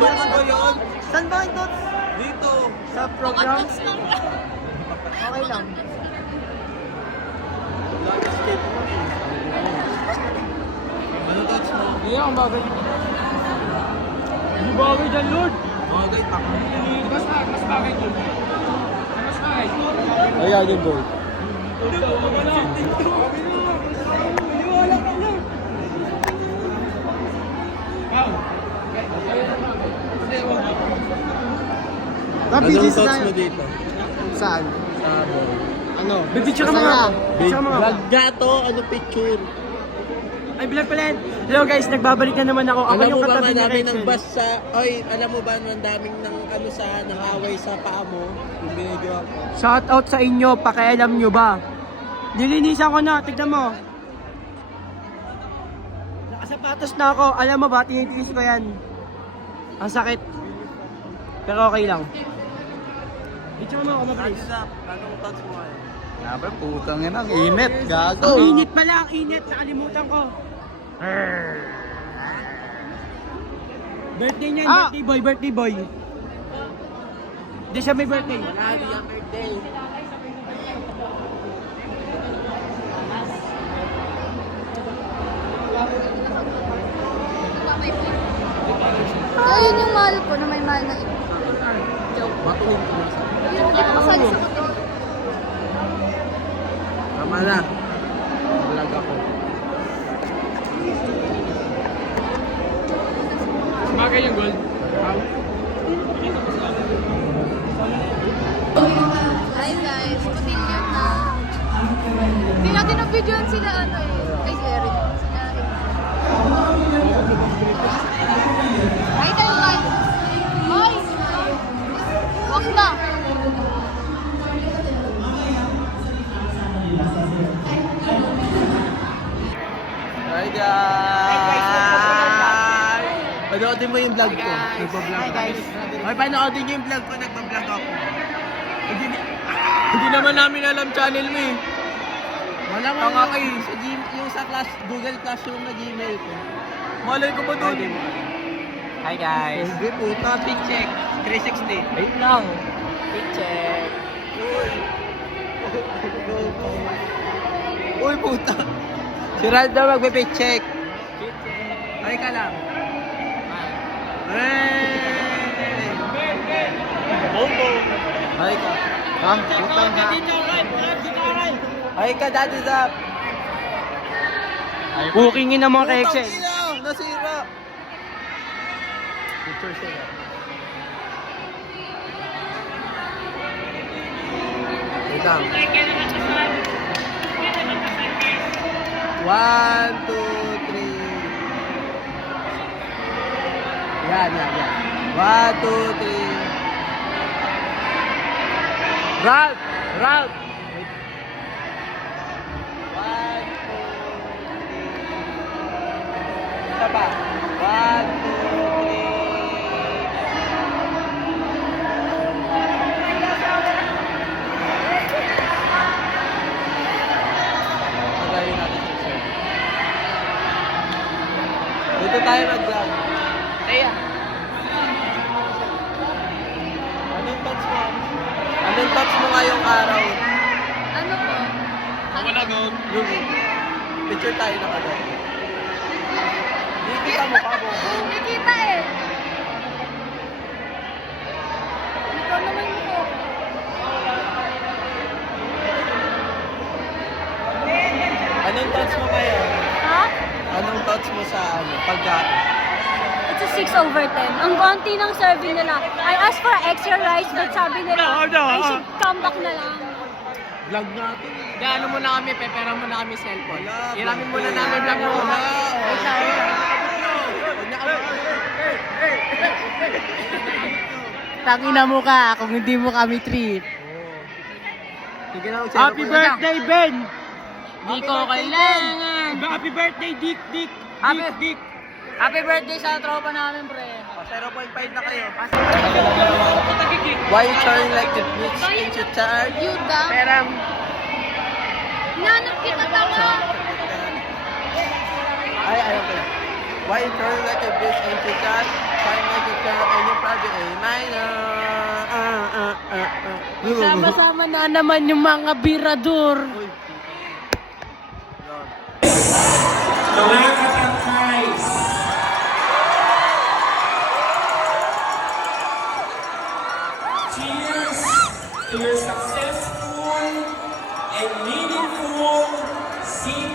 Dots ba yun? Saan ba yung dots? Dito. Sa program? Okay lang. Ano dots mo? Hindi ang bagay. Hindi bagay dyan, Lord. Bagay, taka. Mas bagay dyan. Mas bagay. Ayan yung goal. Anong dots mo dito? Saan? Sa ball. Ano? Picture ka mga. Big Picture ka mga. vlog nga to. Ano picture? Ay, vlog pala yan. Hello guys, nagbabalik na naman ako. Ako Alam yung mo ba katabi ni madami ng Rachel. bus sa... Oy, alam mo ba ang daming ng ano sa nangaway sa paa mo? Yung binidyo ako. Shout out sa inyo, pakialam nyo ba? Nilinisan ko na, tignan mo. Nakasapatos na ako, alam mo ba, tinitiis ko yan. Ang sakit. Pero okay lang. Picture mo ako, mabilis. Anong touch mo ngayon? Nabe, putang ina, ang init. Gago. Ang init pala, ang init, nakalimutan ko. Birthday niyan, birthday boy. Hindi siya may birthday. Happy birthday. Ayun yung mahal ko na may mahal na ito. Matuwin ko sa... Yun, hindi ko kasali sa kutin. Tama na. Vlog ako. Bagay yung gold. Hi guys, continue na. Hindi natin na-videoan sila ano eh. Ay, si Eric. Sila Eric. Hi tayo guys. Hoy! Wag na. Hi guys! Panoodin mo yung vlog ko. Nagpa-vlog ako. Ay, panoodin nyo yung vlog ko. Nagpa-vlog ako. Hindi naman namin alam channel mo eh. Wala mo lang eh. Sa yung sa class, Google Classroom na Gmail ko. Malay ko ba dun? Hi guys. Hindi puta. Pick check. 360. Wait lang. Check. Uy, puta. Si Raldo magbe-pick check. Ay ka lang. Hey! Bobo. Ay ka. Ha? Putang ha? Ay ka, Daddy Zap. Bookingin ng mga ka-Excel. Putang ina, nasira. Picture sila. Wait lang. 1, 2, 3. Yan. 1, 2, 3. Ralph! 1, 2, 3. Isa pa. 1, 2, 3. Dito tayo mag-vlog. Teya. Anong touch mo ngayong araw? Ano po? Wala gold. Lumi. Picture tayo na kagad. Hindi kita mo pa, Bobo. Hindi kita eh. Ikaw naman mo. Anong touch mo ngayon? Ha? Anong touch mo sa pagkain? It's a 6/10. Ang konti ng serving nila. I asked for extra rice but sabi nila, I should come back na lang. Vlog natin. Ano muna kami, pepera muna kami cellphone. Wala. Iramin muna namin vlog mo. Wala. Tangina mo ka kung hindi mo kami treat. Sige na, Happy birthday, Ben! Di ko kailangan. Happy birthday, Dick! Happy- Happy birthday sa tropa namin, pre. 0.5 na kayo. Why you turn like the bitch into charge? Yuda. Perang. Nanap kita tama. Ay, ayaw ko. Why you turn like a bitch into charge? Trying like a girl A minor. Sama-sama na naman yung mga birador. Uy. Mga katangkays, cheers to your successful and meaningful senior